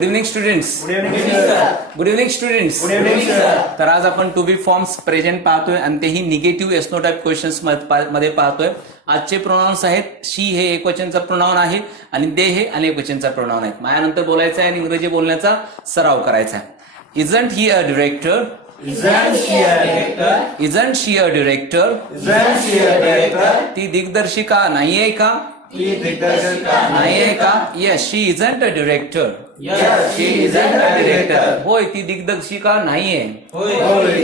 Good evening students. Good evening students. तर आज आपण टू बी फॉर्म्स प्रेझेंट पाहतोय आणि तेही negative yes no type questions मध्ये पाहतोय. आजचे प्रोनाउन्स आहेत शी हे एकवचनचा प्रोनाउन आहे आणि दे हे अनेकवचनचा प्रोनाउन आहे. माझ्यानंतर बोलायचं आहे आणि इंग्रजी बोलण्याचा सराव करायचा आहे. Isn't he a director. Isn't she a director. ती दिग्दर्शिका नाहीये का? नाहीये का? Yes she isn't a director. होय ती दिग्दर्शिका नाहीये.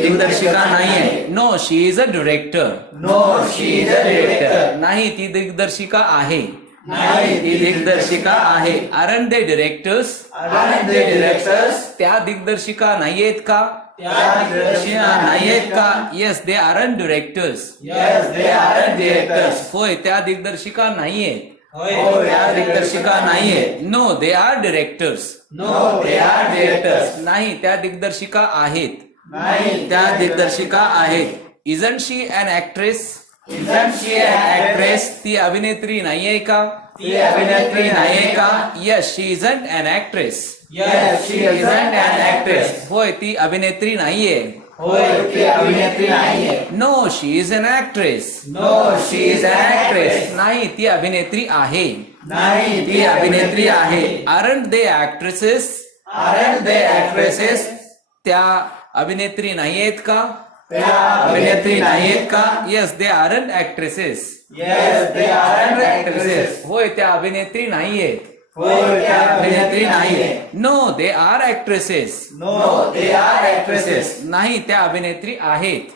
दिग्दर्शिका नाहीये. No she is a director. नाही ती दिग्दर्शिका आहे. ती दिग्दर्शिका आहे. Aren't they directors. त्या दिग्दर्शिका नाहीयेत का? नाहीयेत का? Yes they aren't directors. होय त्या दिग्दर्शिका नाहीयेत. त्या दिग्दर्शिका नाहीये. No they are directors. नाही त्या दिग्दर्शिका आहेत. त्या दिग्दर्शिका आहेत. Isn't she an actress. ती अभिनेत्री नाहीये का? नाहीये का? Yes she isn't an actress. होय ती अभिनेत्री नाहीये. No she is an actress. नाही ती अभिनेत्री आहे. ती आहे. Aren't they actresses. त्या अभिनेत्री नाहीयेत का? नाहीयेत का? Yes they aren't actresses. होय त्या अभिनेत्री नाहीयेत. अभिनेत्री नाहीये. No they are actresses. नाही त्या अभिनेत्री आहेत.